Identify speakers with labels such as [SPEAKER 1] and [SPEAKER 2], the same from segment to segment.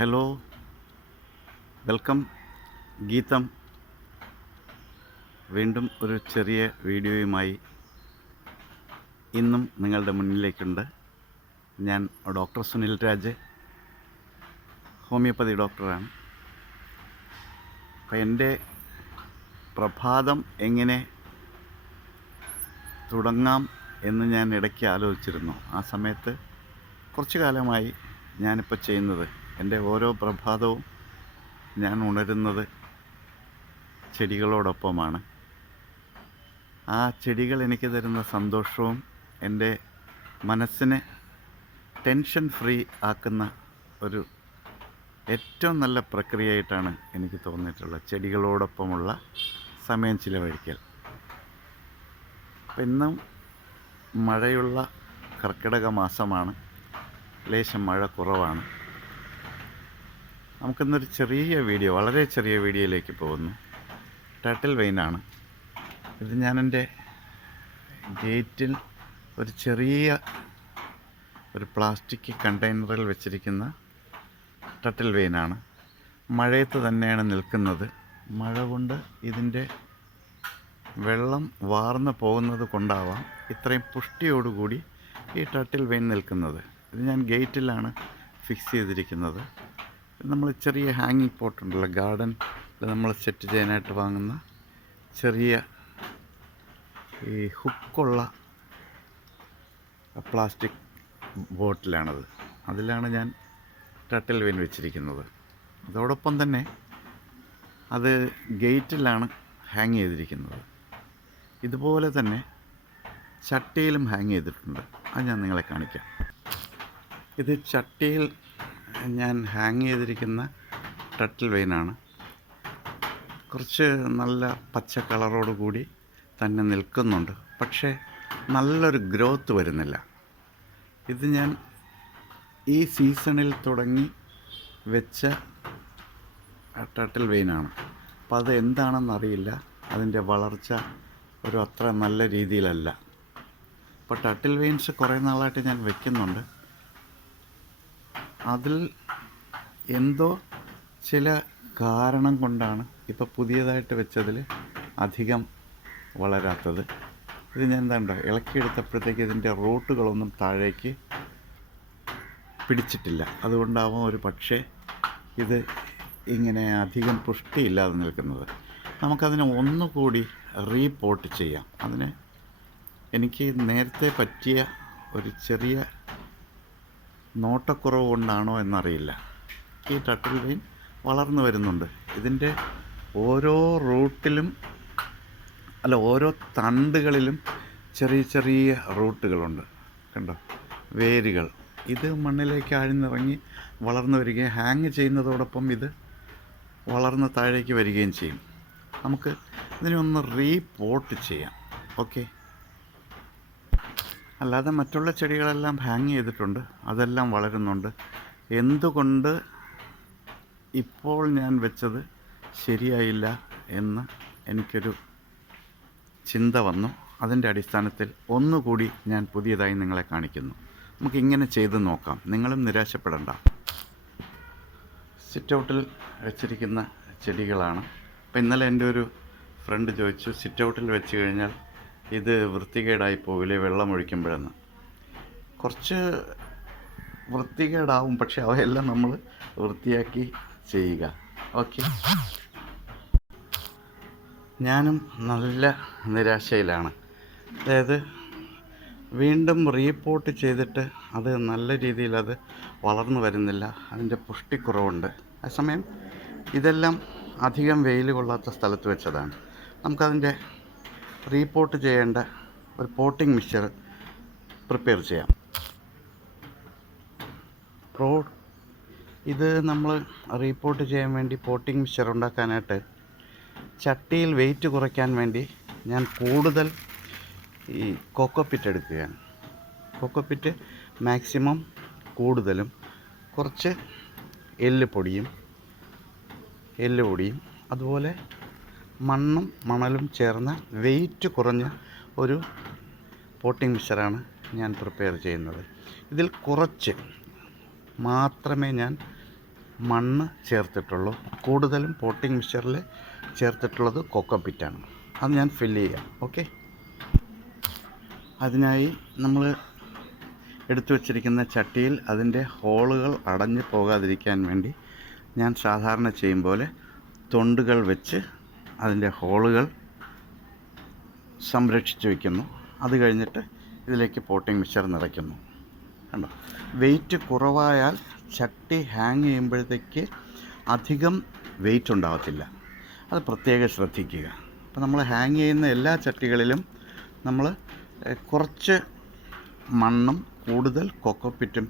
[SPEAKER 1] Hello welcome ഗീതം വീണ്ടും ഒരു ചെറിയ വീഡിയോയുമായി ഇന്നും നിങ്ങളുടെ മുന്നിലേക്കുണ്ട്. ഞാൻ ഡോക്ടർ സുനിൽ രാജ് ഹോമിയോപ്പതി ഡോക്ടറാണ്. അപ്പം എന്റെ പ്രഭാതം എങ്ങനെ തുടങ്ങാം എന്ന് ഞാൻ ഇടയ്ക്ക് ആലോചിച്ചിരുന്നു. ആ സമയത്ത് കുറച്ച് കാലമായി ഞാനിപ്പോൾ ചെയ്യുന്നത് എന്റെ ഓരോ പ്രഭാതവും ഞാൻ ഉണരുന്നത് ചെടികളോടൊപ്പമാണ്. ആ ചെടികൾ എനിക്ക് തരുന്ന സന്തോഷവും എന്റെ മനസ്സിനെ ടെൻഷൻ ഫ്രീ ആക്കുന്ന ഒരു ഏറ്റവും നല്ല പ്രക്രിയയായിട്ടാണ് എനിക്ക് തോന്നിയിട്ടുള്ളത്. ചെടികളോടൊപ്പമുള്ള സമയം ചിലവഴിക്കൽ. അപ്പം ഇന്നും മഴയുള്ള കർക്കിടക മാസമാണ്. ലേശം മഴ കുറവാണ്. നമുക്കിന്നൊരു ചെറിയ വീഡിയോ വളരെ ചെറിയ വീഡിയോയിലേക്ക് പോകുന്നു. ടട്ടിൽ വെയിനാണ് ഇത് ഞാൻ ഗേറ്റിൽ ഒരു ചെറിയ ഒരു പ്ലാസ്റ്റിക് കണ്ടെയ്നറിൽ വെച്ചിരിക്കുന്ന ടട്ടിൽ വെയിനാണ് മഴയത്ത് തന്നെയാണ് നിൽക്കുന്നത്. മഴ കൊണ്ട് ഇതിന്റെ വെള്ളം വാർന്നു പോകുന്നത് കൊണ്ടാവാം ഇത്രയും പുഷ്ടിയോടുകൂടി ഈ ടട്ടിൽ വെയിൻ നിൽക്കുന്നത്. ഇത് ഞാൻ ഗേറ്റിലാണ് ഫിക്സ് ചെയ്തിരിക്കുന്നത്. നമ്മൾ ചെറിയ ഹാങ്ങിങ് പോട്ട് ഉണ്ടല്ലോ ഗാർഡൻ നമ്മൾ സെറ്റ് ചെയ്യാനായിട്ട് വാങ്ങുന്ന ചെറിയ ഈ ഹുക്കുള്ള പ്ലാസ്റ്റിക് ബോട്ടിലാണത് അതിലാണ് ഞാൻ ടട്ടിൽ വെയിൻ വെച്ചിരിക്കുന്നത്. അതോടൊപ്പം തന്നെ അത് ഗേറ്റിലാണ് ഹാങ് ചെയ്തിരിക്കുന്നത്. ഇതുപോലെ തന്നെ ചട്ടിയിലും ഹാങ് ചെയ്തിട്ടുണ്ട്. അത് ഞാൻ നിങ്ങളെ കാണിക്കാം. ഇത് ചട്ടിയിൽ ഞാൻ ഹാങ് ചെയ്തിരിക്കുന്ന ടട്ടിൽ വെയിനാണ് കുറച്ച് നല്ല പച്ച കളറോട് കൂടി തന്നെ നിൽക്കുന്നുണ്ട്. പക്ഷേ നല്ലൊരു ഗ്രോത്ത് വരുന്നില്ല. ഇത് ഞാൻ ഈ സീസണിൽ തുടങ്ങി വെച്ച ടട്ടിൽ വെയിനാണ് അപ്പം അത് എന്താണെന്നറിയില്ല അതിന്റെ വളർച്ച ഒരു അത്ര നല്ല രീതിയിലല്ല. അപ്പോൾ ടട്ടിൽ വെയിൻസ് കുറേ നാളായിട്ട് ഞാൻ വെക്കുന്നുണ്ട്. അതിൽ എന്തോ ചില കാരണം കൊണ്ടാണ് ഇപ്പോൾ പുതിയതായിട്ട് വെച്ചതിൽ അധികം വളരാത്തത്. ഇത് ഞാൻ എന്താണ്ടോ ഇളക്കിയെടുത്തപ്പോഴത്തേക്ക് ഇതിന്റെ റൂട്ടുകളൊന്നും താഴേക്ക് പിടിച്ചിട്ടില്ല. അതുകൊണ്ടാവാം ഒരു പക്ഷേ ഇത് ഇങ്ങനെ അധികം പുഷ്ടിയില്ലാതെ നിൽക്കുന്നത്. നമുക്കതിനെ ഒന്നുകൂടി റീപോർട്ട് ചെയ്യാം. അതിന് എനിക്ക് നേരത്തെ പറ്റിയ ഒരു ചെറിയ നോട്ടക്കുറവ് കൊണ്ടാണോ എന്നറിയില്ല. ഈ ടട്ടിൽ മീൻ വളർന്നു വരുന്നുണ്ട്. ഇതിന്റെ ഓരോ റൂട്ടിലും അല്ല ഓരോ തണ്ടുകളിലും ചെറിയ ചെറിയ റൂട്ടുകളുണ്ട്. കണ്ടോ? വേരുകൾ. ഇത് മണ്ണിലേക്ക് ആഴ്ന്നിറങ്ങി വളർന്നു വരികയും ഹാങ് ചെയ്യുന്നതോടൊപ്പം ഇത് വളർന്ന് താഴേക്ക് വരികയും ചെയ്യും. നമുക്ക് ഇതിനെ ഒന്ന് റീപോട്ട് ചെയ്യാം. ഓക്കെ? അല്ലാതെ മറ്റുള്ള ചെടികളെല്ലാം ഹാങ് ചെയ്തിട്ടുണ്ട്. അതെല്ലാം വളരുന്നുണ്ട്. എന്തുകൊണ്ട് ഇപ്പോൾ ഞാൻ വെച്ചത് ശരിയായില്ല എന്ന് എനിക്കൊരു ചിന്ത വന്നു. അതിന്റെ അടിസ്ഥാനത്തിൽ ഒന്നുകൂടി ഞാൻ പുതിയതായി നിങ്ങളെ കാണിക്കുന്നു. നമുക്കിങ്ങനെ ചെയ്ത് നോക്കാം. നിങ്ങളും നിരാശപ്പെടണ്ട. സിറ്റ് ഔട്ടിൽ വെച്ചിരിക്കുന്ന ചെടികളാണ്. അപ്പോൾ ഇന്നലെ എന്റെ ഒരു ഫ്രണ്ട് ചോദിച്ചു സിറ്റ് ഔട്ടിൽ വെച്ച് കഴിഞ്ഞാൽ ഇത് വൃത്തികേടായി പോകില്ലേ വെള്ളമൊഴിക്കുമ്പോഴെന്ന്. കുറച്ച് വൃത്തികേടാവും പക്ഷെ അവയെല്ലാം നമ്മൾ വൃത്തിയാക്കി ചെയ്യുക. ഓക്കെ. ഞാനും നല്ല നിരാശയിലാണ്. അതായത് വീണ്ടും റീപോർട്ട് ചെയ്തിട്ട് അത് നല്ല രീതിയിൽ അത് വളർന്നു വരുന്നില്ല. അതിന്റെ പുഷ്ടിക്കുറവുണ്ട്. അതേസമയം ഇതെല്ലാം അധികം വെയിൽ കൊള്ളാത്ത സ്ഥലത്ത് വെച്ചതാണ്. നമുക്കതിന്റെ റീപോർട്ട് ചെയ്യേണ്ട ഒരു പോട്ടിംഗ് മിക്സ്ചർ പ്രിപ്പയർ ചെയ്യാം. പ്രോ ഇത് നമ്മൾ റീപോർട്ട് ചെയ്യാൻ വേണ്ടി പോട്ടിംഗ് മിക്സ്ചർ ഉണ്ടാക്കാനായിട്ട് ചട്ടിയിൽ വെയിറ്റ് കുറയ്ക്കാൻ വേണ്ടി ഞാൻ കൂടുതൽ ഈ കൊക്കോപ്പിറ്റ് എടുക്കുകയാണ്. കൊക്കോപ്പിറ്റ് മാക്സിമം കൂടുതലും കുറച്ച് എല്ല് പൊടിയും എല്ല് പൊടിയും അതുപോലെ മണ്ണും മണലും ചേർന്ന വെയിറ്റ് കുറഞ്ഞ ഒരു പോട്ടിംഗ് മിക്സറാണ് ഞാൻ പ്രിപ്പയർ ചെയ്യുന്നത്. ഇതിൽ കുറച്ച് മാത്രമേ ഞാൻ മണ്ണ് ചേർത്തിട്ടുള്ളൂ. കൂടുതലും പോട്ടിംഗ് മിക്സറിൽ ചേർത്തിട്ടുള്ളത് കൊക്കപ്പിറ്റാണ് അത് ഞാൻ ഫില്ല് ചെയ്യാം. ഓക്കെ അതിനായി നമ്മൾ എടുത്തു വച്ചിരിക്കുന്ന ചട്ടിയിൽ അതിന്റെ ഹോളുകൾ അടഞ്ഞു പോകാതിരിക്കാൻ വേണ്ടി ഞാൻ സാധാരണ ചെയ്യും പോലെ തൊണ്ടുകൾ വെച്ച് അതിന്റെ ഹോളുകൾ സംരക്ഷിച്ച് വയ്ക്കുന്നു. അത് കഴിഞ്ഞിട്ട് ഇതിലേക്ക് പോട്ടിംഗ് മിക്സർ നിറയ്ക്കുന്നു. കണ്ടോ? വെയിറ്റ് കുറവായാൽ ചട്ടി ഹാങ് ചെയ്യുമ്പോഴത്തേക്ക് അധികം വെയിറ്റ് ഉണ്ടാകത്തില്ല അത് പ്രത്യേകം ശ്രദ്ധിക്കുക. അപ്പോൾ നമ്മൾ ഹാങ് ചെയ്യുന്ന എല്ലാ ചട്ടികളിലും നമ്മൾ കുറച്ച് മണ്ണും കൂടുതൽ കൊക്കോപ്പിറ്റും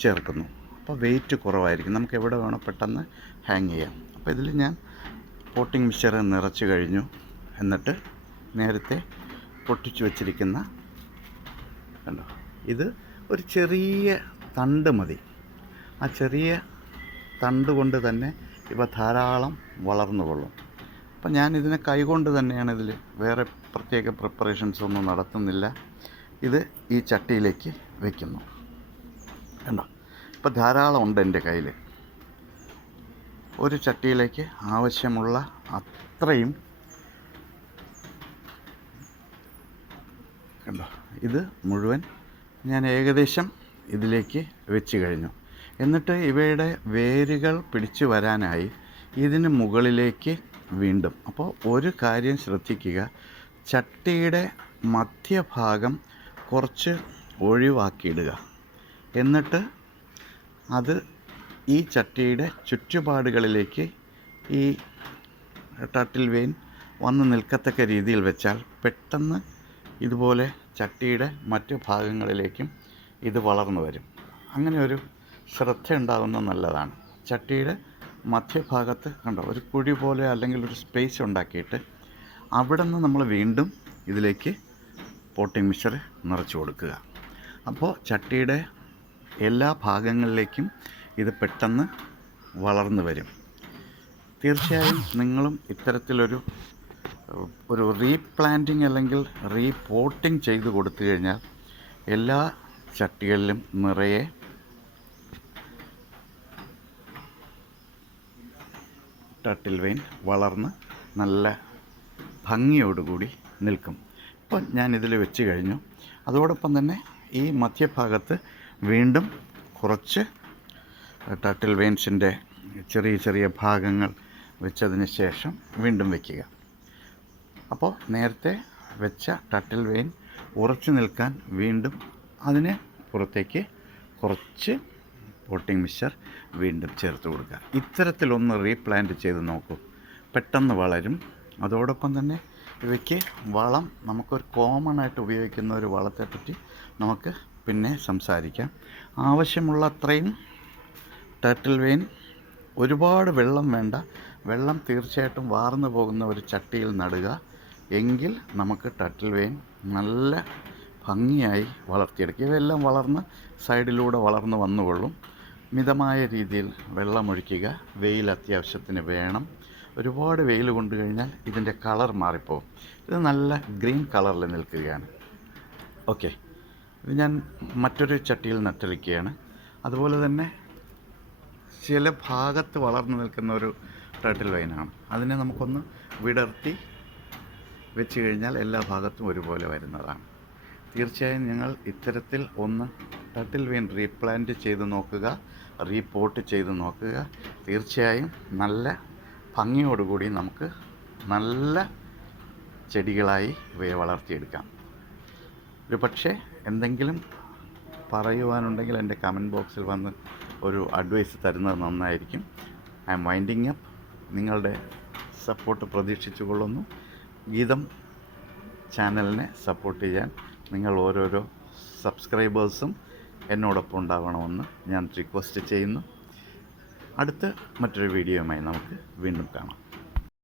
[SPEAKER 1] ചേർക്കുന്നു. അപ്പോൾ വെയിറ്റ് കുറവായിരിക്കും. നമുക്ക് എവിടെ വേണോ പെട്ടെന്ന് ഹാങ് ചെയ്യാം. അപ്പോൾ ഇതിൽ ഞാൻ പോട്ടിംഗ് മിക്സർ നിറച്ച് കഴിഞ്ഞു. എന്നിട്ട് നേരത്തെ പൊട്ടിച്ചു വച്ചിരിക്കുന്ന കണ്ടോ? ഇത് ഒരു ചെറിയ തണ്ട് മതി. ആ ചെറിയ തണ്ട് കൊണ്ട് തന്നെ ഇവ ധാരാളം വളർന്നു കൊള്ളും. അപ്പം ഞാനിതിനെ കൈകൊണ്ട് തന്നെയാണ് ഇതിൽ വേറെ പ്രത്യേക പ്രിപ്പറേഷൻസ് ഒന്നും നടത്തുന്നില്ല. ഇത് ഈ ചട്ടിയിലേക്ക് വയ്ക്കുന്നു കണ്ടോ? ഇപ്പം ധാരാളം ഉണ്ട് എന്റെ കയ്യിൽ. ഒരു ചട്ടിയിലേക്ക് ആവശ്യമുള്ള അത്രയും കണ്ടോ ഇത് മുഴുവൻ ഞാൻ ഏകദേശം ഇതിലേക്ക് വെച്ച് കഴിഞ്ഞു. എന്നിട്ട് ഇവയുടെ വേരുകൾ പിടിച്ചു വരാനായി ഇതിന് മുകളിലേക്ക് വീണ്ടും. അപ്പോൾ ഒരു കാര്യം ശ്രദ്ധിക്കുക ചട്ടിയുടെ മധ്യഭാഗം കുറച്ച് ഒഴിവാക്കിയിടുക. എന്നിട്ട് അത് ഈ ചട്ടിയുടെ ചുറ്റുപാടുകളിലേക്ക് ഈ ടട്ടിൽ വെയിൻ വന്ന് നിൽക്കത്തക്ക രീതിയിൽ വെച്ചാൽ പെട്ടെന്ന് ഇതുപോലെ ചട്ടിയുടെ മറ്റു ഭാഗങ്ങളിലേക്കും ഇത് വളർന്നു വരും. അങ്ങനെ ഒരു ശ്രദ്ധ ഉണ്ടാകുന്നത് നല്ലതാണ്. ചട്ടിയുടെ മധ്യഭാഗത്ത് കണ്ടോ ഒരു കുഴി പോലെ അല്ലെങ്കിൽ ഒരു സ്പേസ് ഉണ്ടാക്കിയിട്ട് അവിടെ നിന്ന് നമ്മൾ വീണ്ടും ഇതിലേക്ക് പോട്ടിംഗ് മിക്സർ നിറച്ചു കൊടുക്കുക. അപ്പോൾ ചട്ടിയുടെ എല്ലാ ഭാഗങ്ങളിലേക്കും ഇത് പെട്ടെന്ന് വളർന്നു വരും. തീർച്ചയായും നിങ്ങളും ഇത്തരത്തിലൊരു ഒരു റീപ്ലാന്റിങ് അല്ലെങ്കിൽ റീപോട്ടിംഗ് ചെയ്ത് കൊടുത്തു കഴിഞ്ഞാൽ എല്ലാ ചട്ടികളിലും നിറയെ ടട്ടിൽ വെയിൻ വളർന്ന് നല്ല ഭംഗിയോടുകൂടി നിൽക്കും. ഇപ്പോൾ ഞാനിതിൽ വെച്ച് കഴിഞ്ഞു. അതോടൊപ്പം തന്നെ ഈ മധ്യഭാഗത്ത് വീണ്ടും കുറച്ച് ടട്ടിൽ വെയിൻസിന്റെ ചെറിയ ചെറിയ ഭാഗങ്ങൾ വെച്ചതിന് ശേഷം വീണ്ടും വയ്ക്കുക അപ്പോൾ നേരത്തെ വെച്ച ടട്ടിൽ വെയിൻ ഉറച്ചു നിൽക്കാൻ വീണ്ടും അതിന് പുറത്തേക്ക് കുറച്ച് പോട്ടിംഗ് മിക്സർ വീണ്ടും ചേർത്ത് കൊടുക്കുക. ഇത്തരത്തിലൊന്ന് റീപ്ലാന്റ് ചെയ്ത് നോക്കൂ. പെട്ടെന്ന് വളരും. അതോടൊപ്പം തന്നെ ഇവയ്ക്ക് വളം നമുക്കൊരു കോമൺ ആയിട്ട് ഉപയോഗിക്കുന്ന ഒരു വളത്തെപ്പറ്റി നമുക്ക് പിന്നെ സംസാരിക്കാം. ആവശ്യമുള്ള അത്രയും ടർട്ടിൽ വെയിൻ ഒരുപാട് വെള്ളം വേണ്ട. വെള്ളം തീർച്ചയായിട്ടും വാർന്നു പോകുന്ന ഒരു ചട്ടിയിൽ നടുക. എങ്കിൽ നമുക്ക് ടർട്ടിൽ വെയിൻ നല്ല ഭംഗിയായി വളർത്തിയെടുക്കുക ഇവയെല്ലാം വളർന്ന് സൈഡിലൂടെ വളർന്ന് വന്നുകൊള്ളും. മിതമായ രീതിയിൽ വെള്ളമൊഴിക്കുക. വെയിൽ അത്യാവശ്യത്തിന് വേണം. ഒരുപാട് വെയിൽ കൊണ്ടു കഴിഞ്ഞാൽ ഇതിന്റെ കളർ മാറിപ്പോകും ഇത് നല്ല ഗ്രീൻ കളറിൽ നിൽക്കുകയാണ്. ഓക്കെ. ഇത് ഞാൻ മറ്റൊരു ചട്ടിയിൽ നട്ടിരിക്കുകയാണ്. അതുപോലെ തന്നെ ചില ഭാഗത്ത് വളർന്നു നിൽക്കുന്ന ഒരു ടർട്ടിൽ വൈനാണ് അതിനെ നമുക്കൊന്ന് വിടർത്തി വെച്ച് കഴിഞ്ഞാൽ എല്ലാ ഭാഗത്തും ഒരുപോലെ വരുന്നതാണ്. തീർച്ചയായും ഞങ്ങൾ ഇത്തരത്തിൽ ഒന്ന് ടട്ടിൽ വീൻ റീപ്ലാന്റ് ചെയ്ത് നോക്കുക റീപോർട്ട് ചെയ്ത് നോക്കുക. തീർച്ചയായും നല്ല ഭംഗിയോടുകൂടി നമുക്ക് നല്ല ചെടികളായി ഇവയെ വളർത്തിയെടുക്കാം. ഒരു പക്ഷേ എന്തെങ്കിലും പറയുവാനുണ്ടെങ്കിൽ എന്റെ കമന്റ് ബോക്സിൽ വന്ന് ഒരു അഡ്വൈസ് തരുന്നത് നന്നായിരിക്കും. ഐ എം വൈൻഡിങ് അപ്പ് നിങ്ങളുടെ സപ്പോർട്ട് പ്രതീക്ഷിച്ചു കൊള്ളുന്നു ഗീതം ചാനലിനെ സപ്പോർട്ട് ചെയ്യാൻ നിങ്ങൾ ഓരോരോ സബ്സ്ക്രൈബേഴ്സും എന്നോടൊപ്പം ഉണ്ടാവണമെന്ന് ഞാൻ റിക്വസ്റ്റ് ചെയ്യുന്നു. അടുത്ത മറ്റൊരു വീഡിയോയുമായി നമുക്ക് വീണ്ടും കാണാം.